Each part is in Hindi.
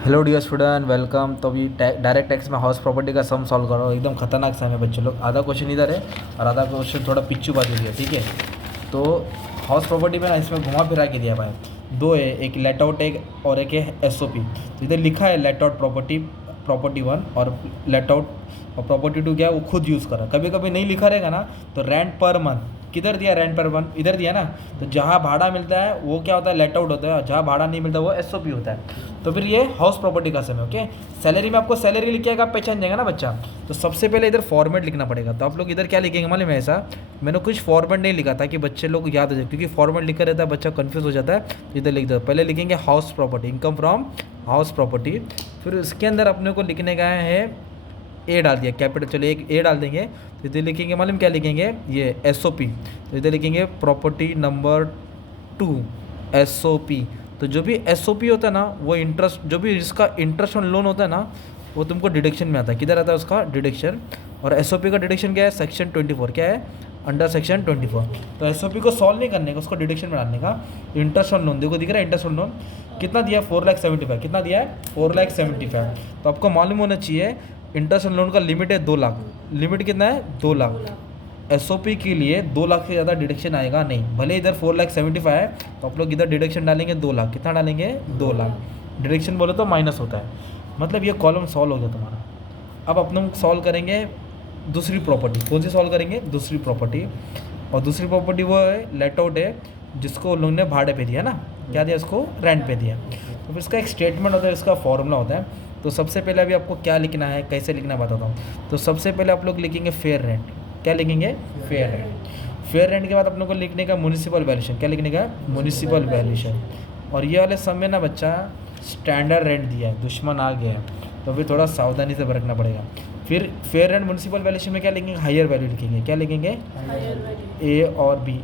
Hello dear student, welcome. तो अभी डायरेक्ट टैक्स में हाउस प्रॉपर्टी का सम सॉल्व करो। एकदम खतरनाक सम है बच्चे लोग। आधा क्वेश्चन इधर है और आधा क्वेश्चन थोड़ा पिच्चू बाजू भी है, ठीक है। तो हाउस प्रॉपर्टी में ना इसमें घुमा फिरा के दिया भाई। दो है, एक लेट आउट एक और एक है एसओपी। तो इधर लिखा है लेट आउट प्रॉपर्टी वन और लेट आउट और प्रॉपर्टी टू क्या है वो खुद यूज़ करा। कभी कभी नहीं लिखा रहेगा ना तो रेंट पर मंथ किधर दिया, रेंट पर मंथ इधर दिया ना। तो जहाँ भाड़ा मिलता है वो क्या होता है, लेट आउट होता है, और जहाँ भाड़ा नहीं मिलता वो एसओपी होता है। तो फिर ये हाउस प्रॉपर्टी का सम है। ओके, सैलरी में आपको सैलरी लिख के आप पहचान जाएगा ना बच्चा। तो सबसे पहले इधर फॉर्मेट लिखना पड़ेगा। तो आप लोग इधर क्या लिखेंगे मालूम है, ऐसा मैंने कुछ फॉर्मेट नहीं लिखा था कि बच्चे लोग याद हो जाए, क्योंकि फॉर्मेट लिखा रहता है बच्चा कंफ्यूज हो जाता है। इधर लिख दो, पहले लिखेंगे house property, income from house property. फिर उसके अंदर अपने को लिखने का है ए डाल दिया कैपिटल, चलो एक ए डाल देंगे। तो इधर लिखेंगे मालूम क्या लिखेंगे, ये एसओपी। तो इधर लिखेंगे प्रॉपर्टी नंबर 2 एसओपी। तो जो भी एसओपी होता है ना वो इंटरेस्ट, जो भी इसका इंटरेस्ट ऑन लोन होता है ना वो तुमको डिडक्शन में आता है। किधर आता है उसका डिडक्शन। और एसओपी का डिडक्शन क्या है, सेक्शन 24 क्या है, अंडर सेक्शन 24। तो एसओपी को सॉल्व नहीं करने का, उसको डिडक्शन में डालने का। इंटरेस्ट ऑन लोन देखो दिख रहा है, इंटरेस्ट ऑन लोन कितना दिया 4,75,000। कितना दिया है 4,75,000। तो आपको मालूम होना चाहिए इंटरेस्ट ऑन लोन का लिमिट है 2 लाख। लिमिट कितना है 2 लाख। एसओपी के लिए 2 लाख से ज़्यादा डिडक्शन आएगा नहीं। भले इधर 4,75,000 है तो आप लोग इधर डिडक्शन डालेंगे 2 लाख। कितना डालेंगे 2 लाख। डिडक्शन बोले तो माइनस होता है। मतलब ये कॉलम सॉल्व हो गया तुम्हारा। अब अपने सॉल्व करेंगे दूसरी प्रॉपर्टी। कौन सी सॉल्व करेंगे, दूसरी प्रॉपर्टी। और दूसरी प्रॉपर्टी वो है लेट आउट है, जिसको लोन ने भाड़े पे दिया ना, क्या दिया उसको, रेंट पे दिया। तो फिर इसका एक स्टेटमेंट होता है, इसका फॉर्मूला होता है। तो सबसे पहले अभी आपको क्या लिखना है, कैसे लिखना है बताता हूँ। तो सबसे पहले आप लोग लिखेंगे फेयर रेंट। क्या लिखेंगे, फेयर रेंट। फेयर रेंट के बाद अपने को लिखने का म्यूनिसिपल वैल्यूशन। क्या लिखने का, म्यूनिसिपल वैल्यूशन। और ये वाले समय ना बच्चा स्टैंडर्ड रेंट दिया है, दुश्मन आ गया है, तो फिर थोड़ा सावधानी से बरतना पड़ेगा। फिर फेयर रेंट म्यूनिसिपल वैल्यूशन में क्या लिखेंगे, हायर वैल्यू लिखेंगे। क्या लिखेंगे, ए और बी,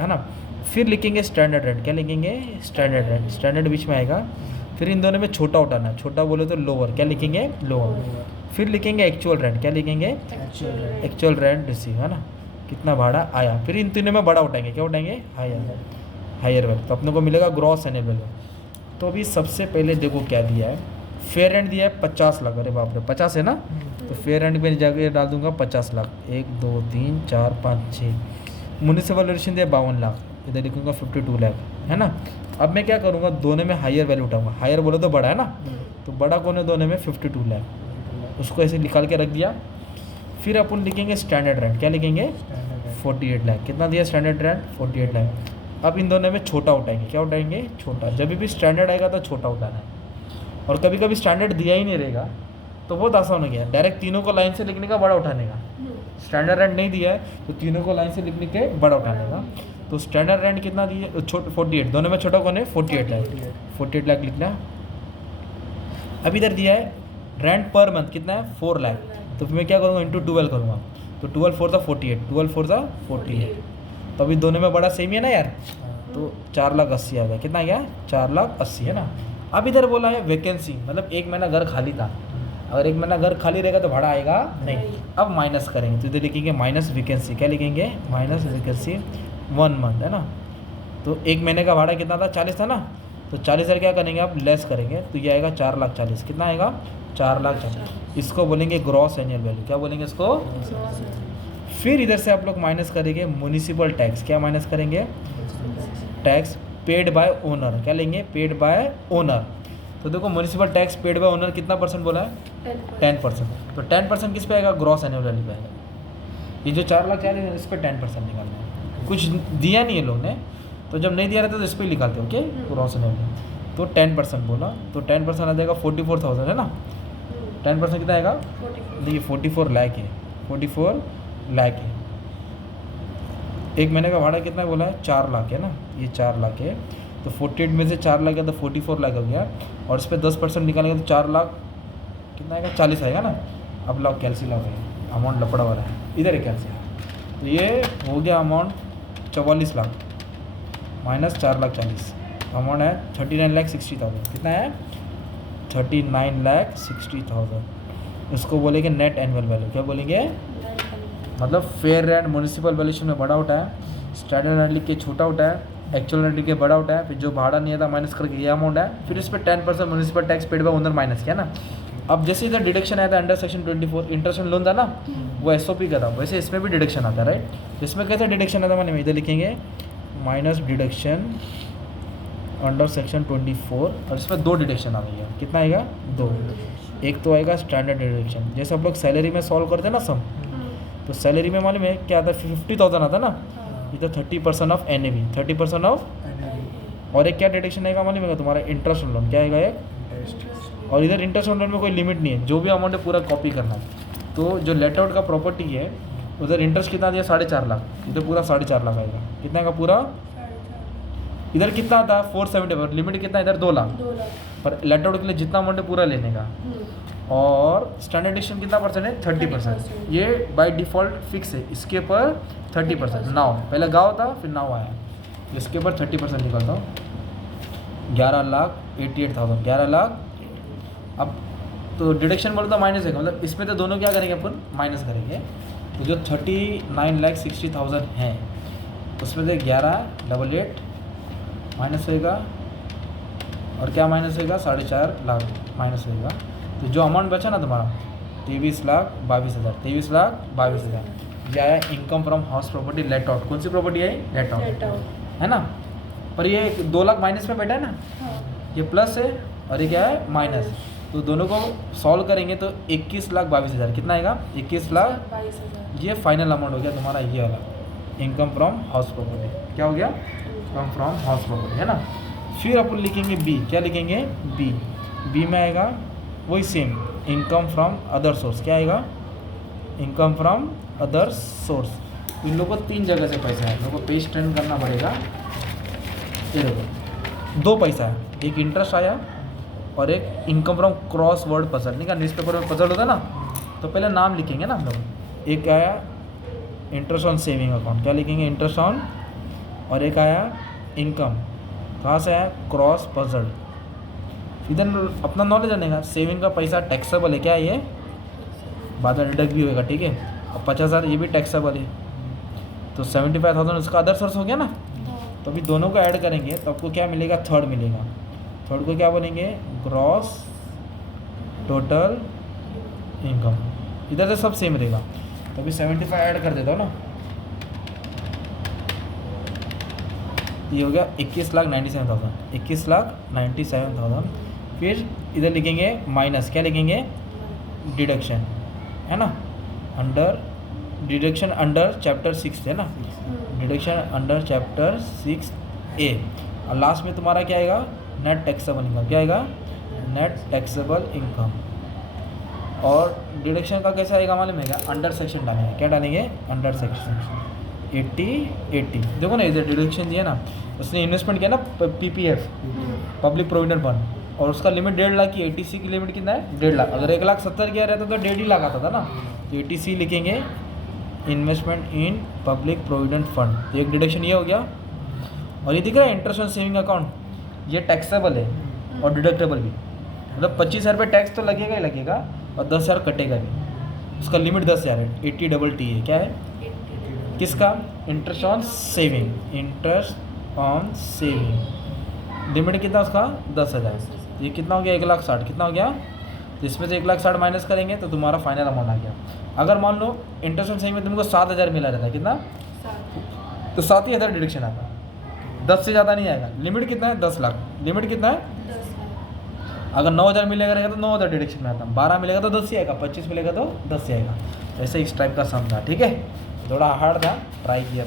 है ना। फिर लिखेंगे स्टैंडर्ड रेंट। क्या लिखेंगे, स्टैंडर्ड रेंट। स्टैंडर्ड बीच में आएगा। फिर इन दोनों में छोटा उठाना है, छोटा बोले तो लोअर। क्या लिखेंगे, लोअर। फिर लिखेंगे एक्चुअल रेंट। क्या लिखेंगे, एक्चुअल रेंट रिसीव, है ना, कितना भाड़ा आया। फिर इन तीनों में बड़ा उठाएंगे, क्या उठाएंगे, हायर, हायर वैल्यू। तो अपने को मिलेगा ग्रॉस एनेबल। तो अभी सबसे पहले देखो क्या दिया है, फेयर रेंट दिया है 50 लाख। अरे बाप रे 50 है ना। तो फेयर रेंट पे जाके डाल दूंगा 50 लाख, 1 2 3 4 5 6। म्यूनिसिपल वैल्यूशन दिया 52 लाख, इधर लिखूंगा 52 लाख, है ना। अब मैं क्या करूँगा, दोनों में हायर वैल्यू उठाऊंगा। हायर बोलो तो बड़ा है ना, तो बड़ा कौन है दोनों में, 52 लाख। उसको ऐसे निकाल के रख दिया। फिर अपन लिखेंगे स्टैंडर्ड रेंट। क्या लिखेंगे, 48 लाख। कितना दिया स्टैंडर्ड रेंट, 48 लाख। अब इन दोनों में छोटा उठाएंगे। क्या उठाएंगे, छोटा। जब भी स्टैंडर्ड आएगा तो छोटा उठाना है। और कभी कभी स्टैंडर्ड दिया ही नहीं रहेगा तो बहुत आसान हो गया, डायरेक्ट तीनों को लाइन से लिखने का, बड़ा उठाने का। स्टैंडर्ड रेंट नहीं दिया है तो तीनों को लाइन से लिखने के, बड़ा उठाने का। तो स्टैंडर्ड रेंट कितना दिए, 48, दोनों में छोटा कौन है, 48 लाख। 48 लाख लिखना। अब इधर दिया है रेंट पर मंथ कितना है, 4 लाख। तो मैं क्या करूँगा, इंटू 12 करूँगा। तो 12 4 48, 12 4 48। तो अभी दोनों में बड़ा सेम ही है ना यार। तो 4,80,000 आ गया। कितना आ गया, 4,80,000, है ना। अब इधर बोला है वैकेंसी, मतलब 1 महीना घर खाली था। अगर 1 महीना घर खाली रहेगा तो भाड़ा आएगा नहीं। अब माइनस करेंगे तो इधर लिखेंगे माइनस वैकेंसी। क्या लिखेंगे, माइनस वैकेंसी 1 मंथ, है ना। तो 1 महीने का भाड़ा कितना था, 40 था ना। तो 40,000 क्या करेंगे आप, लेस करेंगे तो ये आएगा 4,40,000। कितना आएगा, 4,40,000। इसको बोलेंगे ग्रॉस एनुअल वैल्यू। क्या बोलेंगे इसको। फिर इधर से आप लोग माइनस करेंगे म्यूनिसिपल टैक्स। क्या माइनस करेंगे, टैक्स पेड बाय ओनर। क्या लेंगे, पेड बाय ओनर। तो देखो municipal tax paid by owner कितना परसेंट बोला है, 10%। तो 10% किस पे आएगा, ग्रॉस एनुअल वैल्यू पे आएगा। ये जो 4,40,000 है इस पर 10% निकालना है। कुछ दिया नहीं है लोग ने, तो जब नहीं दिया रहता तो इस पर निकालते हो, ओके, ग्रॉस एनुअल वैल्यू। तो 10% बोला तो 10% आ जाएगा 44,000, है ना। 10% कितना आएगा, देखिए 44 लाख है, 44 लाख है। 1 महीने का भाड़ा कितना बोला है, 4 लाख, है ना। ये 4 लाख है। तो 48 में से 4 लाख है तो 44 लाख हो गया। और इस पर 10% निकालेंगे तो 4 लाख कितना आएगा, 40 आएगा ना। अब लाओ कैलसी लाओ, अमाउंट लपड़ा वाला है, इधर है कैलसी। तो ये हो गया अमाउंट 44 लाख माइनस 4,40,000। अमाउंट है 39,60,000। कितना है, 39,60,000। इसको बोलेंगे नेट एनुअल वैल्यू। क्या बोलेंगे, मतलब फेयर रेंट म्यूनिसिपल वैल्यूशन में बड़ा उठाया, स्टैंडर्ड रेंट लिख के छोटा उठाया, एक्चुअल रेंट के बड़ा उठाया, फिर जो भाड़ा नहीं था माइनस करके ये अमाउंट है, फिर इस पर 10% municipal tax paid by owner minus किया ना। अब जैसे इधर डिडक्शन आया था अंडर सेक्शन 24 इंटरेस्ट लोन था ना, वो एसओपी का था, वैसे इसमें भी डिडक्शन आता है राइट। इसमें कैसे डिडक्शन आता है मैंने इधर लिखेंगे माइनस डिडक्शन अंडर सेक्शन 24, और इसमें 2 डिडक्शन आ गई है। कितना आएगा 2। एक तो आएगा स्टैंडर्ड डिडक्शन, जैसे आप लोग सैलरी में सॉल्व करते हैं ना सम, तो सैलरी में मालूम है क्या आता है 50,000 आता ना, इधर 30% ऑफ NAV 30% ऑफ, और एक क्या डिडक्शन आएगा मालूम है तुम्हारा इंटरेस्ट लोन, क्या आएगा एक, और इधर इंटरेस्ट लोन में कोई लिमिट नहीं है, जो भी अमाउंट है पूरा कॉपी करना है। तो जो लेट आउट का प्रॉपर्टी है उधर इंटरेस्ट कितना दिया 4.5 लाख, इधर पूरा 4.5 लाख आएगा। कितना का पूरा, इधर कितना आता है 470, लिमिट कितना इधर 2 लाख, पर लेट आउट के लिए जितना अमाउंट है पूरा लेने का। और स्टैंडर्ड डिडक्शन कितना परसेंट है 30%, ये बाय डिफ़ॉल्ट फिक्स है, इसके ऊपर 30% नाउ, पहले गाँव था फिर नाउ आया, इसके ऊपर 30% निकलता हूँ 11,88,000 11 लाख। अब तो डिडक्शन बोलता माइनस है, मतलब इसमें तो दोनों क्या करेंगे अपन माइनस करेंगे, तो जो 39,60,000 हैं उसमें से 11,88 माइनस होएगा, और क्या माइनस होएगा 4.5 लाख माइनस होएगा। तो जो अमाउंट बचा ना तुम्हारा 23,22,000 23,22,000, ये आया income from house property let out. कौन सी प्रॉपर्टी आई लेट आउट है ना, पर ये 2 लाख माइनस में बैठा है ना, ये प्लस है और ये क्या है माइनस, तो दोनों को सॉल्व करेंगे तो 21,22,000 कितना आएगा 21 लाख। ये फाइनल अमाउंट हो गया तुम्हारा ये वाला इनकम फ्रॉम हाउस प्रॉपर्टी। क्या हो गया इनकम फ्रॉम हाउस प्रॉपर्टी है ना। फिर अपन लिखेंगे बी, क्या लिखेंगे बी में आएगा वही same income from other source, क्या आएगा इनकम फ्रॉम अदर सोर्स। इन लोगों को 3 जगह से पैसा है, इन लोगों को पेज टर्न करना पड़ेगा। ये देखो 2 पैसा है, एक इंटरेस्ट आया और एक income from cross word puzzle, नहीं क्या न्यूज़पेपर में पजल होता है ना, तो पहले नाम लिखेंगे ना हम लोग। एक आया इंटरेस्ट ऑन सेविंग अकाउंट, क्या लिखेंगे इंटरेस्ट ऑन, और एक आया इनकम, कहाँ से आया क्रॉस पजल। इधर अपना नॉलेज आनेगा, सेविंग का पैसा टैक्सेबल है, क्या है ये बाद में डिडक्ट भी होएगा, ठीक है। और 50,000 ये भी टैक्सेबल है, तो 75,000 उसका अदर सोर्स हो गया ना। तो अभी दोनों को ऐड करेंगे तो आपको क्या मिलेगा थर्ड मिलेगा, थर्ड को क्या बोलेंगे ग्रॉस टोटल इनकम। इधर से सब सेम रहेगा, तो अभी 75 ऐड कर देता हूँ ना, ये हो गया 21,97,000 21,97,000। फिर इधर लिखेंगे माइनस, क्या लिखेंगे डिडक्शन है ना, अंडर डिडक्शन अंडर चैप्टर 6 है ना, डिडक्शन अंडर चैप्टर 6A। और लास्ट में तुम्हारा क्या आएगा नेट टैक्सेबल इनकम, क्या आएगा नेट टैक्सेबल इनकम। और डिडक्शन का कैसा आएगा मालूम है क्या, अंडर सेक्शन डालेंगे, क्या डालेंगे अंडर सेक्शन 80 देखो ना, इधर डिडक्शन दिया ना, उसने इन्वेस्टमेंट किया ना PPF पब्लिक प्रोविडेंट फंड, और उसका लिमिट 1.5 लाख की, 80C की लिमिट कितना है 1.5 लाख। अगर 1,70,000 किया रहता तो 1.5 लाख आता था ना, तो 80C लिखेंगे investment in public provident fund. एक डिडक्शन ये हो गया, और ये दिख रहा है इंटरेस्ट ऑन सेविंग अकाउंट, ये टैक्सेबल है और डिडक्टेबल भी, मतलब 25,000 रुपये टैक्स तो लगेगा ही लगेगा, और 10,000 कटेगा भी। उसका लिमिट 10,000 है, 80TT है, क्या है किसका interest on saving, interest on saving limit कितना उसका 10,000। ये कितना हो गया 1,60,000, कितना हो गया, तो इसमें से 1,60,000 माइनस करेंगे तो तुम्हारा फाइनल अमाउंट आ गया। अगर मान लो इंटरेस्ट ऑन सेविंग में तुमको 7,000 मिला रहता है, कितना तो 7,000 डिडक्शन आता, 10 से ज़्यादा नहीं आएगा। लिमिट कितना है 10 लाख, लिमिट कितना है 10,000। अगर 9,000 मिलेगा रहेगा तो 9,000 डिडक्शन में आता, 12 मिलेगा तो 10 ही आएगा, 25 मिलेगा तो 10 ही आएगा। ऐसे इस टाइप का सम था, ठीक है, थोड़ा हार्ड था, ट्राई किया।